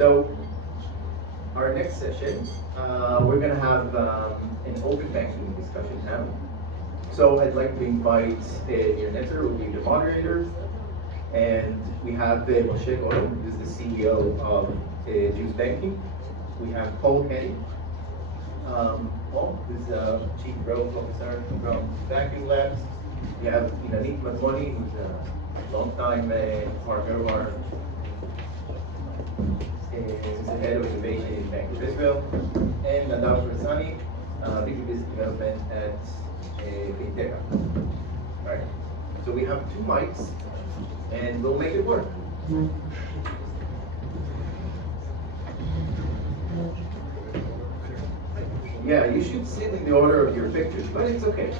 So, our next session, we're going to have an open banking discussion now. So, I'd like to invite Nir Netzer, who will be the moderator, and we have Moshe Golan, who is the CEO of Jews Banking. We have Paul Kenny, Paul, who's Chief Growth Officer from Banking Labs. We have Inanit Matzoni, who's a long-time partner of ours. He's the head of innovation in Bank of Israel, and Nadav Bersani, VP Business Development at FinTech-Aviv. Right. So we have 2 mics, and we'll make it work. Yeah, you should sit in the order of your pictures, but it's okay.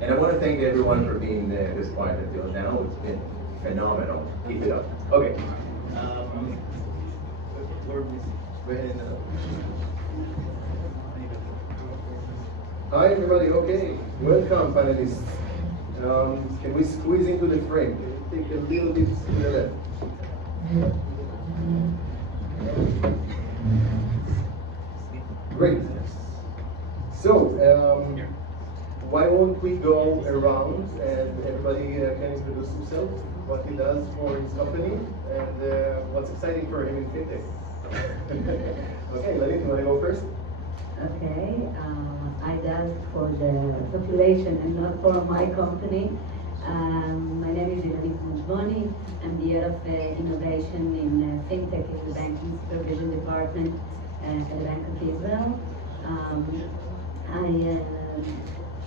And I want to thank everyone for being this quiet until now. It's been phenomenal. Keep it up. Okay. Hi everybody. Okay. Welcome, panelists. Can we squeeze into the frame? Can we take a little bit to the left? Great. So, why won't we go around and everybody can introduce himself, what he does for his company, and what's exciting for him in FinTech. Okay, Lenny, you want to go first? Okay, I done for the population and not for my company. My name is Inanit Matzoni. I'm the head of innovation in FinTech in the Banking Supervision Department at the Bank of Israel. I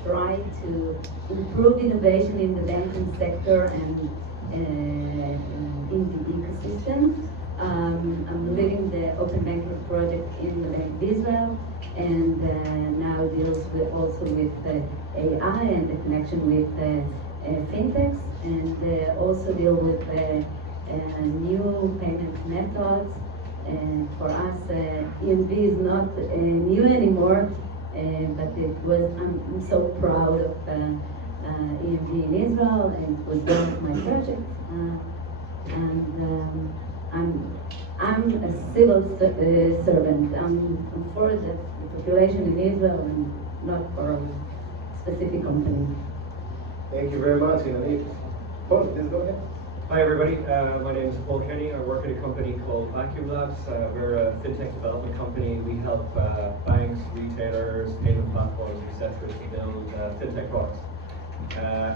try to improve innovation in the banking sector and in the ecosystem. I'm leading the open banking project in the Bank of Israel, and now deals also with AI and the connection with fintechs, and also deal with new payment methods. And for us, EMV is not new anymore, but I'm so proud of EMV in Israel, and it was one of my projects. I'm a civil servant. I'm for the population in Israel and not for a specific company. Thank you very much, Inanit. Paul, please go ahead. Hi everybody, my name is Paul Kenny. I work at a company called Vacuum Labs. We're a fintech development company. We help banks, retailers, payment platforms, etc. to build fintech products.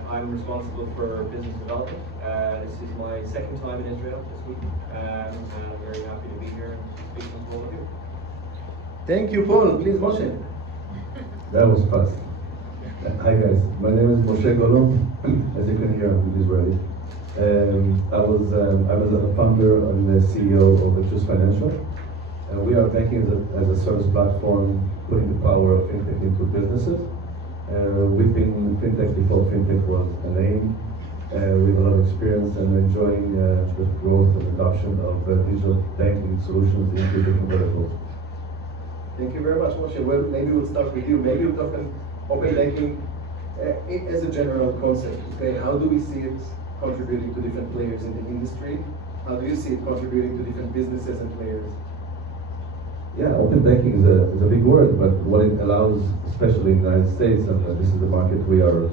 I'm responsible for business development. This is my 2nd time in Israel this week, and I'm very happy to be here and speaking to all of you. Thank you, Paul. Please, Moshe. That was fast. Hi guys, my name is Moshe Golan. As you can hear, I'm Israeli. I was a founder and the CEO of Jews Financial. We are banking as a service platform, putting the power of fintech into businesses. We've been in fintech before fintech was a name. We have a lot of experience and enjoying the growth and adoption of digital banking solutions into different verticals. Thank you very much, Moshe. Well, maybe we'll start with you. Maybe we'll talk on open banking as a general concept. Okay, how do we see it contributing to different players in the industry? How do you see it contributing to different businesses and players? Yeah, open banking is a big word, but what it allows, especially in the United States, and this is the market we are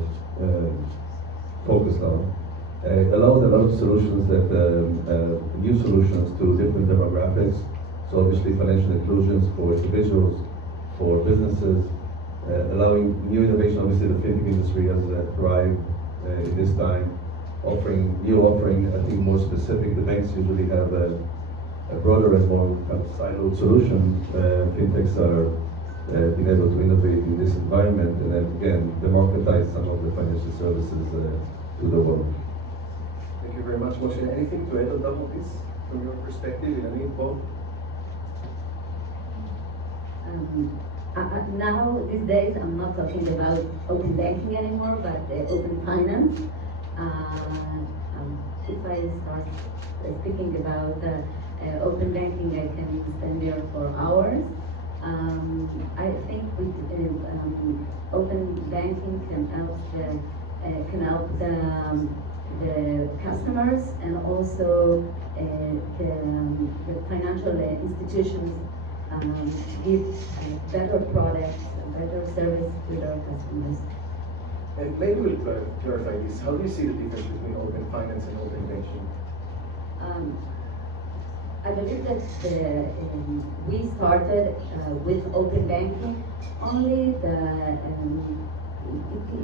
focused on, it allows a lot of solutions that, new solutions to different demographics. So obviously financial inclusions for individuals, for businesses, allowing new innovation. Obviously the fintech industry has thrived in this time, offering, I think more specific. The banks usually have a broader and more kind of siloed solution. Fintechs are being able to innovate in this environment and then again democratize some of the financial services to the world. Thank you very much, Moshe. Anything to add on top of this from your perspective, Inanit, Paul? Now, these days, I'm not talking about open banking anymore, but open finance. If I start speaking about open banking, I can stand there for hours. I think with open banking can help the the customers and also the financial institutions give better products, better service to their customers. And maybe we'll clarify this. How do you see the difference between open finance and open banking? I believe that we started with open banking. Only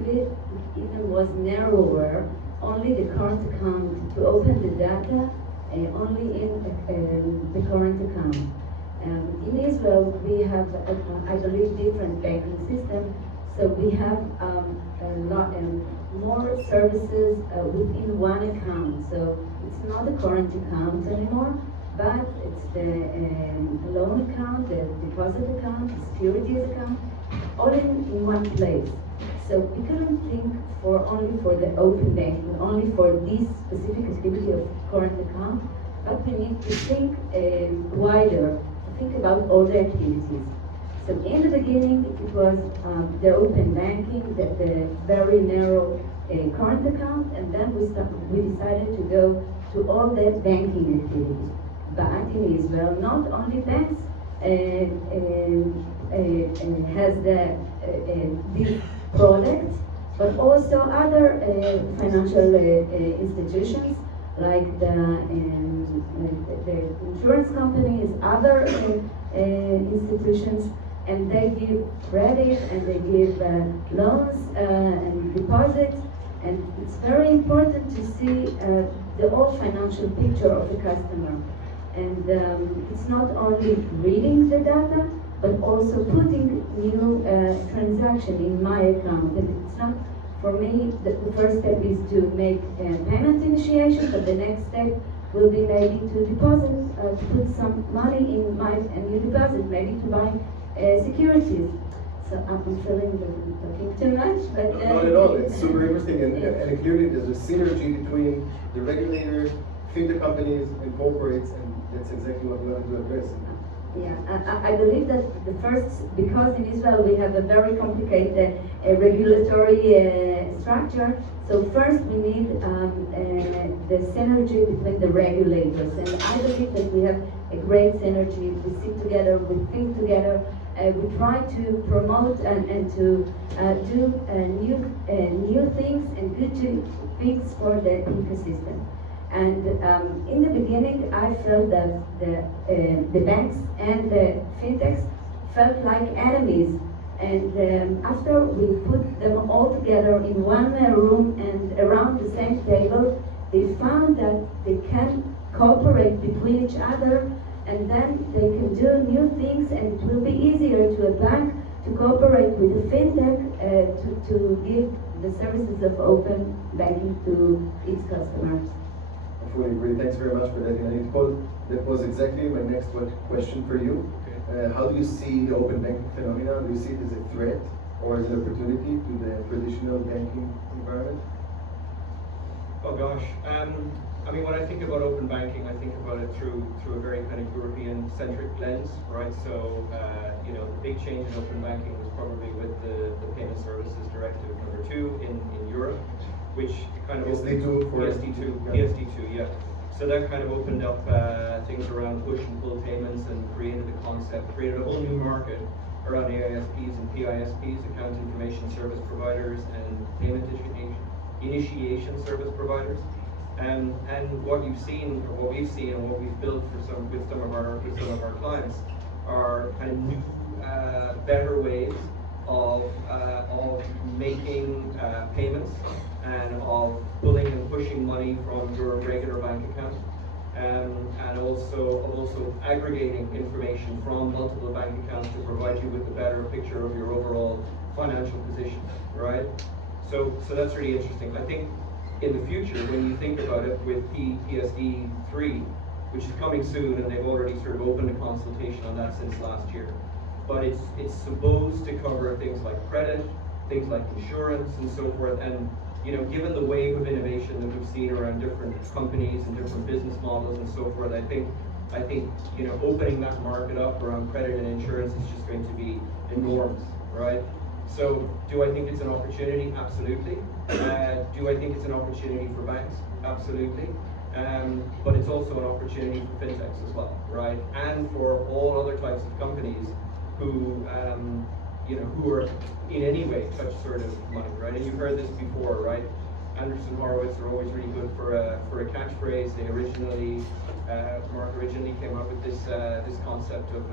it even was narrower. Only the current account, to open the data only in the current account. In Israel, we have, I believe, different banking system. So we have a lot more services within one account. So it's not a current account anymore, but it's the loan account, the deposit account, the securities account, all in one place. So we couldn't think only for the open banking, only for this specific activity of current account, but we need to think wider, to think about all the activities. So in the beginning, it was the open banking, the very narrow current account, and then we decided to go to all the banking activities. But in Israel, not only banks has these products, but also other financial institutions like the insurance companies, other institutions, and they give credit and they give loans and deposits. And it's very important to see the whole financial picture of the customer. And it's not only reading the data, but also putting new transaction in my account. And it's not, for me, the first step is to make a payment initiation, but the next step will be maybe to deposit, to put some money in my new deposit, maybe to buy securities. So I'm feeling that I'm talking too much, but not at all. It's super interesting, and clearly there's a synergy between the regulator, fintech companies, and corporates, and that's exactly what we want to address. Yeah, I believe that the first, because in Israel we have a very complicated regulatory structure, so first we need the synergy between the regulators, and I believe that we have a great synergy. We sit together, we think together, we try to promote and to do new things and good things for the ecosystem. And in the beginning, I felt that the banks and the fintechs felt like enemies. And after we put them all together in one room and around the same table, they found that they can cooperate between each other, and then they can do new things, and it will be easier to a bank to cooperate with the fintech to give the services of open banking to its customers. I fully agree. Thanks very much for that, Nicole. That was exactly my next question for you. How do you see the open banking phenomenon? Do you see it as a threat or as an opportunity to the traditional banking environment? Oh gosh. I mean, when I think about open banking, I think about it through a very kind of European-centric lens, right? So, you know, the big change in open banking was probably with the Payment Services Directive #2 in Europe, which kind of PSD2, yeah. So that kind of opened up things around push and pull payments and created a whole new market around AISPs and PISPs, account information service providers, and payment initiation service providers. And what you've seen, or what we've seen, and what we've built with some of our clients are kind of new, better ways of making payments and of pulling and pushing money from your regular bank account, and also aggregating information from multiple bank accounts to provide you with a better picture of your overall financial position, right? So that's really interesting. I think in the future, when you think about it with PSD3, which is coming soon, and they've already sort of opened a consultation on that since last year, but it's supposed to cover things like credit, things like insurance, and so forth. And you know, given the wave of innovation that we've seen around different companies and different business models and so forth, I think you know, opening that market up around credit and insurance is just going to be enormous, right? So do I think it's an opportunity? Absolutely. Do I think it's an opportunity for banks? Absolutely. But it's also an opportunity for fintechs as well, right? And for all other types of companies who, who are in any way touch sort of money, right? And you've heard this before, right? Anderson Horowitz are always really good for a catchphrase. They originally, Mark originally came up with this concept of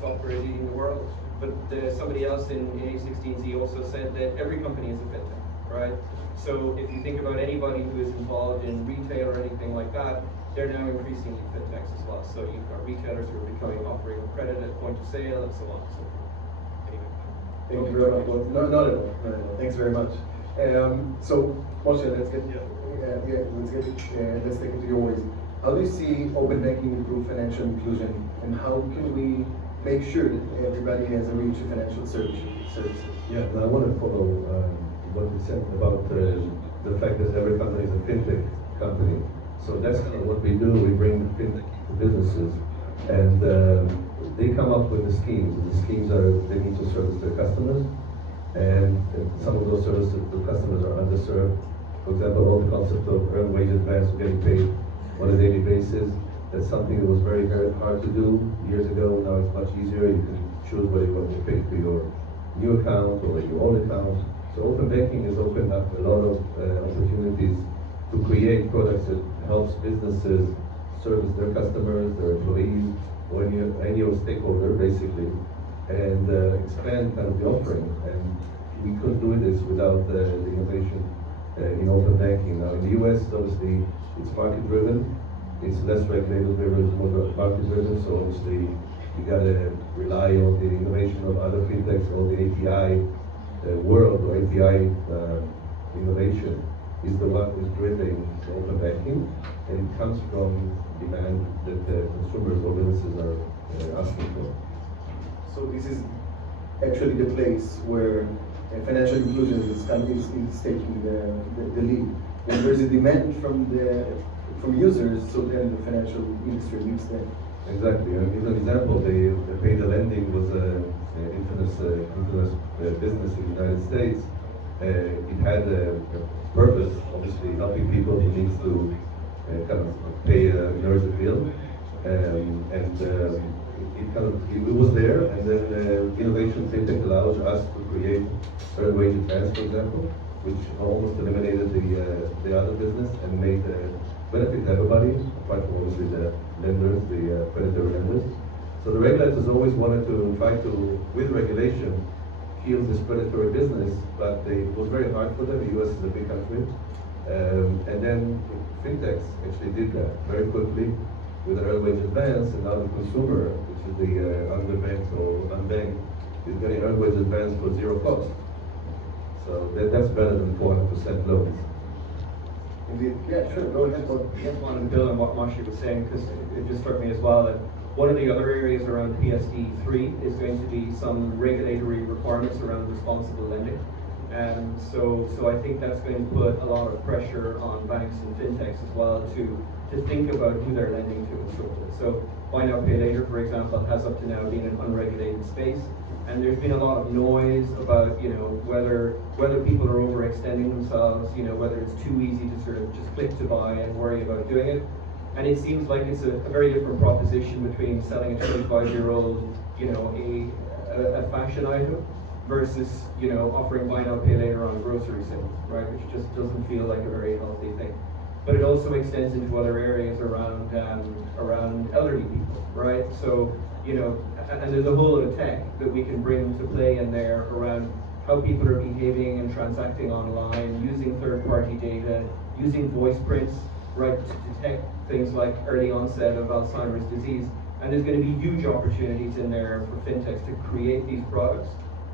software is eating the world. But somebody else in A16Z also said that every company is a fintech, right? So if you think about anybody who is involved in retail or anything like that, they're now increasingly fintechs as well. So you've got retailers who are becoming offering credit at point of sale and so on and so forth. Anyway. Thank you very much. Well, no, not at all. Not at all. Thanks very much. So, Moshe, let's take it to your ways. How do you see open banking improve financial inclusion, and how can we make sure that everybody has a reach to financial services? Yeah, and I want to follow what you said about the fact that every company is a fintech company. So that's kind of what we do. We bring the fintech to businesses, and they come up with the schemes. The schemes are they need to service their customers, and some of those services the customers are underserved. For example, all the concept of earned wage advance, getting paid on a daily basis. That's something that was very, very hard to do years ago. Now it's much easier. You can choose whether you want to pay to your new account or your old account. So open banking has opened up a lot of opportunities to create products that helps businesses service their customers, their employees, or any stakeholder basically, and expand kind of the offering. And we couldn't do this without the innovation in open banking. Now in the US, obviously, it's market driven. It's less regulated, it's more market driven. So obviously, you gotta rely on the innovation of other fintechs, all the API world or API innovation is the one who's driving open banking, and it comes from demand that consumers or businesses are asking for. So this is actually the place where financial inclusion is taking the lead. And there's a demand from users, so then the financial industry needs them. Exactly. I'll give an example. The payday lending was an infamous business in the United States. It had a purpose, obviously, helping people who needs to kind of pay an urgent bill, it was there, and then innovation fintech allows us to create earned wage advance, for example, which almost eliminated the other business and made benefit everybody, apart from obviously the lenders, the predatory lenders. So the regulators always wanted to try to, with regulation, kill this predatory business, but it was very hard for them. The US is a big country. And then fintechs actually did that very quickly with earned wage advance, and now the consumer, which is the underbanked or unbanked, is getting earned wage advance for zero cost. So that's better than 400% loans. Indeed. Yeah, sure. Go ahead. I just wanted to build on what Moshe was saying, because it just struck me as well that one of the other areas around PSD3 is going to be some regulatory requirements around responsible lending. So I think that's going to put a lot of pressure on banks and fintechs as well to think about who they're lending to and so forth. So buy now, pay later, for example, has up to now been an unregulated space. And there's been a lot of noise about, whether people are overextending themselves, whether it's too easy to sort of just click to buy and worry about doing it. And it seems like it's a very different proposition between selling a 25-year-old, a fashion item versus, offering buy now, pay later on a grocery sale, right? Which just doesn't feel like a very healthy thing. But it also extends into other areas around elderly people, right? So, and there's a whole lot of tech that we can bring to play in there around how people are behaving and transacting online, using third-party data, using voice prints, right, to detect things like early onset of Alzheimer's disease. And there's going to be huge opportunities in there for fintechs to create these products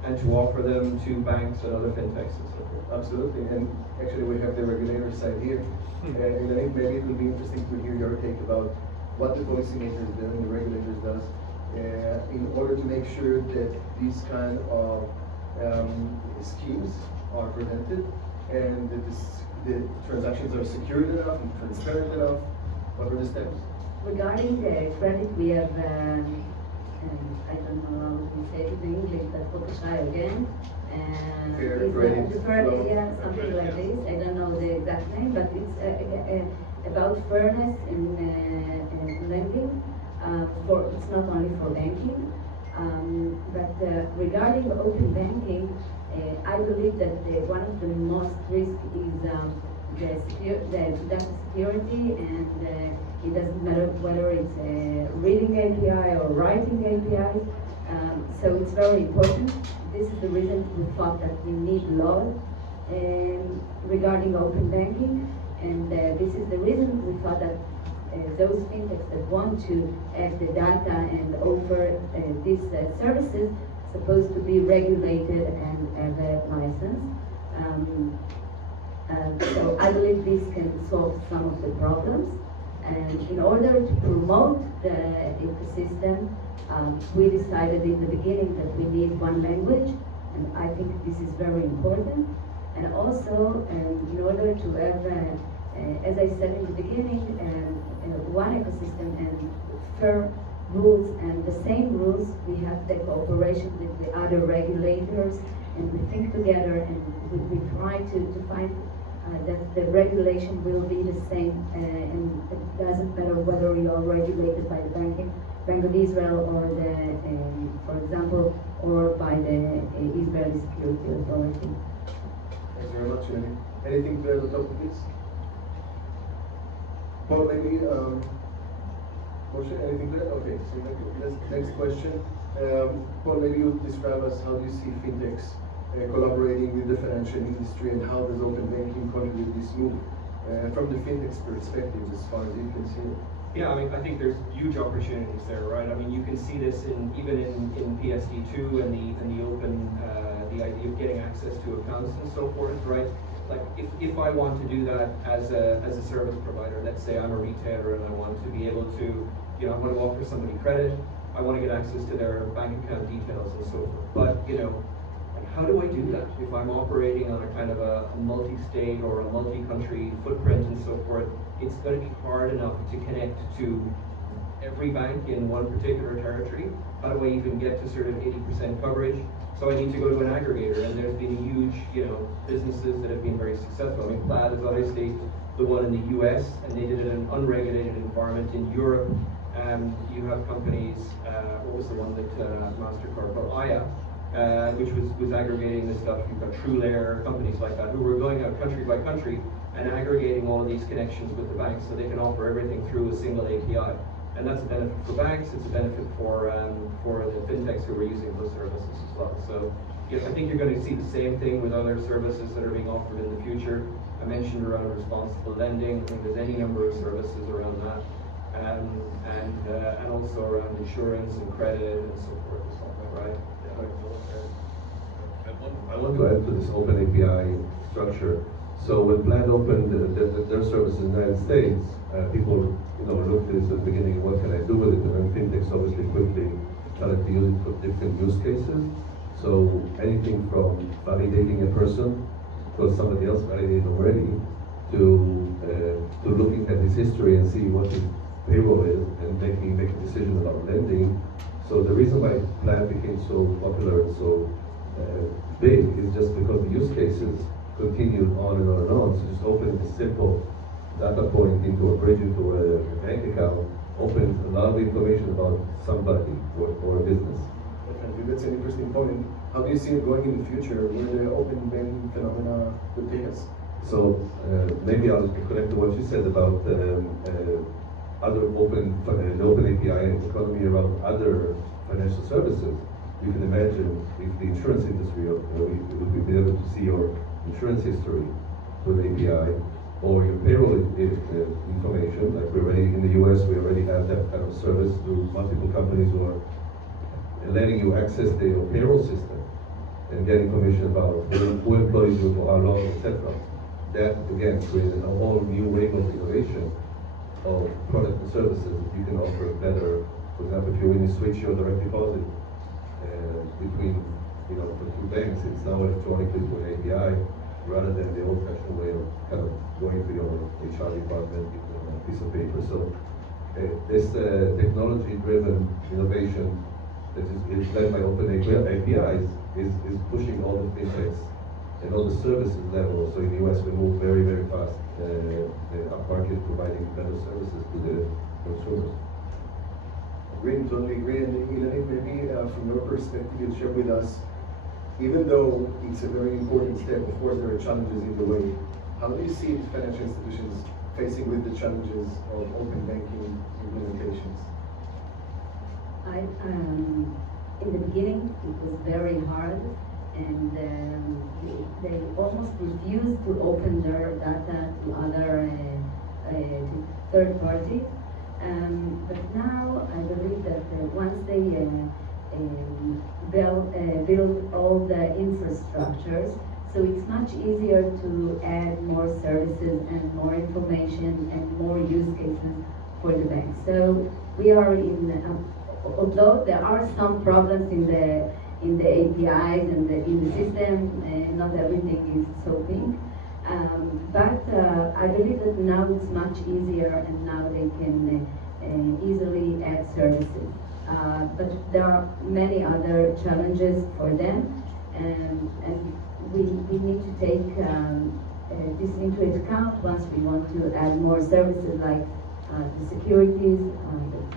and to offer them to banks and other fintechs and so forth. Absolutely, and actually we have the regulator side here. And I think maybe it will be interesting to hear your take about what the policymakers do and the regulators does in order to make sure that these kind of schemes are prevented and that the transactions are secured enough and transparent enough. What are the steps? Regarding the credit, we have, I don't know how to say it in English, but Photoshop again. Fair is credit flow. yeah, something like this. I don't know the exact name, but it's about fairness in lending. It's not only for banking, but regarding open banking, I believe that one of the most risk is the data security, and it doesn't matter whether it's a reading API or writing API. So it's very important. This is the reason we thought that we need laws regarding open banking, and this is the reason we thought that those fintechs that want to have the data and offer these services supposed to be regulated and have a license. So I believe this can solve some of the problems. And in order to promote the ecosystem, we decided in the beginning that we need one language, and I think this is very important. And also, in order to have, as I said in the beginning, one ecosystem and fair rules and the same rules, we have the cooperation with the other regulators, and we think together, and we try to find that the regulation will be the same, and it doesn't matter whether you are regulated by the Bank of Israel or the, for example, or by the Israeli Security Authority. Thanks very much, Jenny. Anything to add on top of this? Paul, maybe, Moshe, anything to add? Okay, so next question. Paul, maybe you describe us how do you see fintechs collaborating with the financial industry, and how does open banking contribute this move from the fintech's perspective as far as you can see it? Yeah, I mean, I think there's huge opportunities there, right? I mean, you can see this even in PSD2 and the open, the idea of getting access to accounts and so forth, right? Like, if I want to do that as a service provider, let's say I'm a retailer and I want to be able to, I want to offer somebody credit, I want to get access to their bank account details and so forth. But, how do I do that if I'm operating on a kind of a multi-state or a multi-country footprint and so forth? It's going to be hard enough to connect to every bank in one particular territory. How do I even get to sort of 80% coverage? So I need to go to an aggregator, and there's been huge, businesses that have been very successful. I mean, Plaid is obviously the one in the US, and they did it in an unregulated environment in Europe. You have companies, what was the one that MasterCard called Aya, which was aggregating this stuff. You've got TrueLayer, companies like that, who were going out country by country and aggregating all of these connections with the banks so they can offer everything through a single API. And that's a benefit for banks, it's a benefit for the fintechs who are using those services as well. So I think you're going to see the same thing with other services that are being offered in the future. I mentioned around responsible lending. I think there's any number of services around that. And also around insurance and credit and so forth as well, right? I want to add to this open API structure. So when Plaid opened their service in the United States, people looked at this at the beginning, what can I do with it? And then fintechs obviously quickly started to use it for different use cases. So anything from validating a person, because somebody else validated already, to looking at his history and see what his payroll is and make a decision about lending. So the reason why Plaid became so popular and so big is just because the use cases continued on and on and on. So just opening a simple data point into a bridge into a bank account opens a lot of information about somebody or a business. Definitely, that's an interesting point. How do you see it going in the future, where the open banking phenomena would take us? So maybe I'll connect to what you said about other open API economy around other financial services. You can imagine if the insurance industry, we be able to see your insurance history through the API, or your payroll information. Like we already in the US, we already have that kind of service through multiple companies who are letting you access their payroll system and get information about who employs you for how long, etc. That again created a whole new wave of innovation of products and services that you can offer better. For example, if you when you switch your direct deposit between for two banks, it's now electronically through an API rather than the old-fashioned way of kind of going to your HR department with a piece of paper. So this technology-driven innovation that is led by open APIs is pushing all the fintechs and all the services level. So in the US, we move very, very fast. The upmarket providing better services to the consumers. Agree, totally agree. And Ilanit, maybe from your perspective, you'd share with us, even though it's a very important step, of course there are challenges in the way. How do you see financial institutions facing with the challenges of open banking implementations? In the beginning, it was very hard, and they almost refused to open their data to other to third parties. But now I believe that once they build all the infrastructures, so it's much easier to add more services and more information and more use cases for the bank. So we are although there are some problems in the APIs and in the system, not everything is so pink. But I believe that now it's much easier, and now they can easily add services. But there are many other challenges for them, and we need to take this into account once we want to add more services like the securities.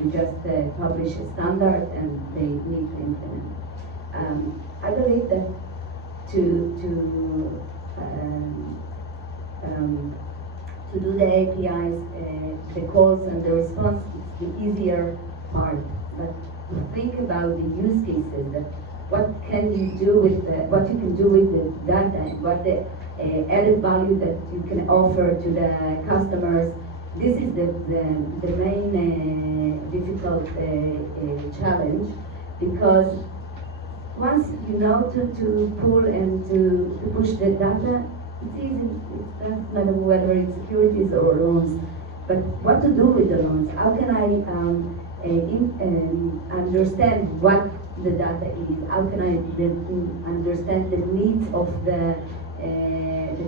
We just publish a standard, and they need to implement. I believe that to do the APIs, the calls and the response, it's the easier part. But to think about the use cases, that what can you do with what you can do with the data, and what the added value that you can offer to the customers. This is the main difficult challenge, because once you know to pull and to push the data, it's easy. It doesn't matter whether it's securities or loans. But what to do with the loans? How can I understand what the data is? How can I understand the needs of the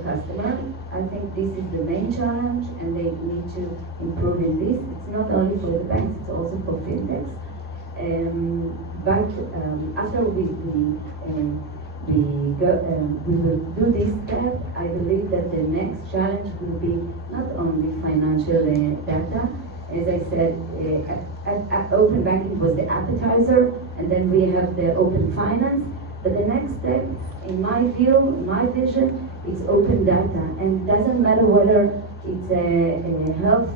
customer? I think this is the main challenge, and they need to improve in this. It's not only for the banks; it's also for fintechs. But after we will do this step, I believe that the next challenge will be not only financial data. As I said, open banking was the appetizer, and then we have the open finance. But the next step, in my view, my vision, is open data, and it doesn't matter whether it's a health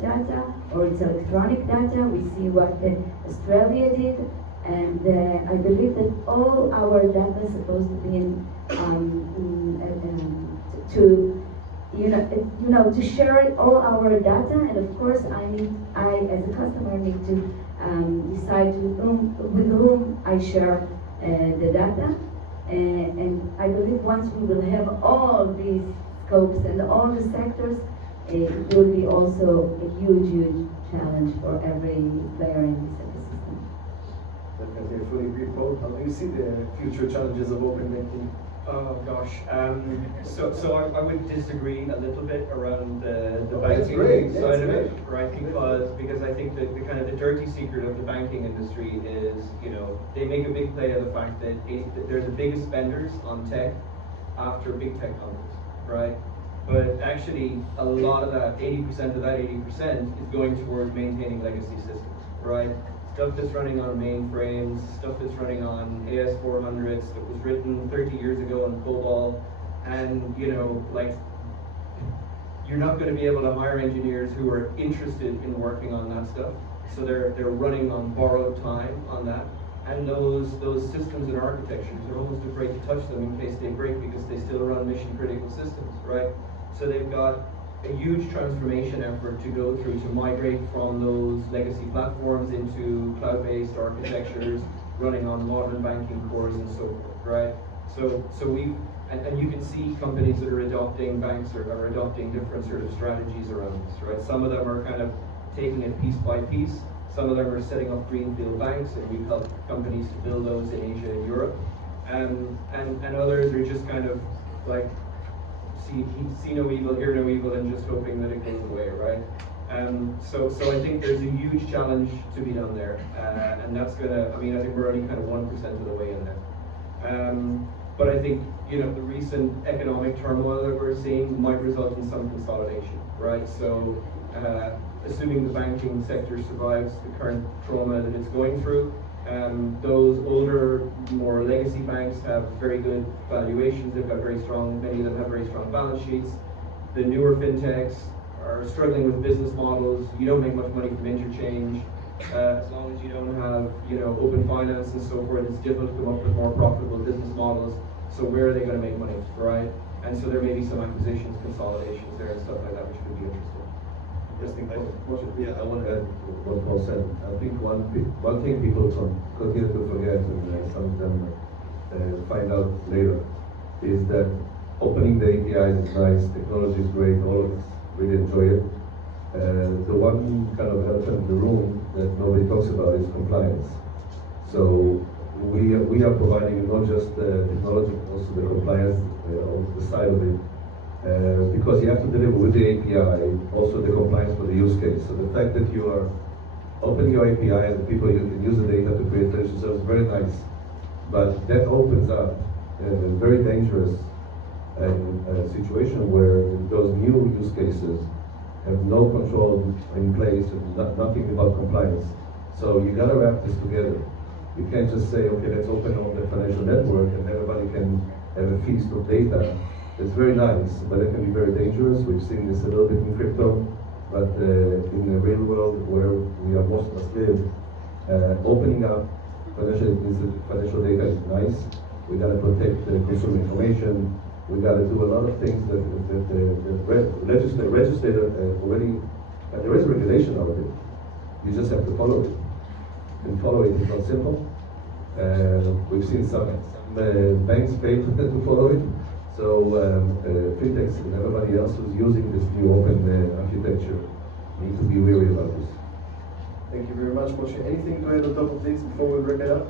data or it's electronic data. We see what Australia did, and I believe that all our data is supposed to be to share all our data, and of course I as a customer need to decide with whom I share the data, and I believe once we will have all these scopes and all the sectors, it will be also a huge challenge for every player in this ecosystem. Definitely, I fully agree. Paul, how do you see the future challenges of open banking? Oh gosh, so I would disagree a little bit around the That's banking great. side That's of it, great. right? Because I think that the kind of the dirty secret of the banking industry is, they make a big play of the fact that they're the biggest spenders on tech after big tech companies, right? But actually, a lot of that, 80% of that 80% is going towards maintaining legacy systems, right? Stuff that's running on mainframes, stuff that's running on AS400s that was written 30 years ago in COBOL, and you're not going to be able to hire engineers who are interested in working on that stuff. So they're running on borrowed time on that, and those systems and architectures are almost afraid to touch them in case they break, because they still run mission critical systems, right? So they've got a huge transformation effort to go through to migrate from those legacy platforms into cloud-based architectures running on modern banking cores and so forth, right? So and you can see companies that are adopting, banks are adopting different sort of strategies around this, right? Some of them are kind of taking it piece by piece. Some of them are setting up greenfield banks, and we've helped companies to build those in Asia and Europe. And others are just kind of like, see no evil, hear no evil, and just hoping that it goes away, right? So I think there's a huge challenge to be done there, and that's I think we're only kind of 1% of the way in there. But I think the recent economic turmoil that we're seeing might result in some consolidation, right? So, assuming the banking sector survives the current trauma that it's going through, those older, more legacy banks have very good valuations. They've got many of them have very strong balance sheets. The newer fintechs are struggling with business models. You don't make much money from interchange. As long as you don't have, open finance and so forth, it's difficult to come up with more profitable business models. So where are they going to make money, right? And so there may be some acquisitions, consolidations there and stuff like that, which could be interesting. Yeah, I want to add what Paul said. I think one thing people continue to forget, and some of them find out later, is that opening the APIs is nice, technology is great, all of us really enjoy it. The one kind of elephant in the room that nobody talks about is compliance. So we are providing not just technology, but also the compliance on the side of it. Because you have to deliver with the API, also the compliance for the use case. So the fact that you are opening your API and people you can use the data to create financial services is very nice. But that opens up a very dangerous situation where those new use cases have no control in place and nothing about compliance. So you gotta wrap this together. You can't just say, okay, let's open up the financial network and everybody can have a feast of data. It's very nice, but it can be very dangerous. We've seen this a little bit in crypto, but in the real world where most of us live, opening up financial data is nice. We got to protect the consumer information. We got to do a lot of things that the legislator already, there is regulation out of it. You just have to follow it. And follow it is not simple. We've seen some banks fail to follow it. So fintechs and everybody else who's using this new open architecture need to be wary about this. Thank you very much, Moshe. Anything to add on top of this before we wrap it up?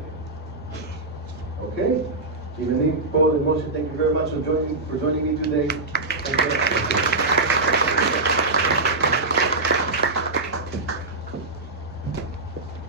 Okay. Evening, Paul and Moshe, thank you very much for joining me today. Thank you.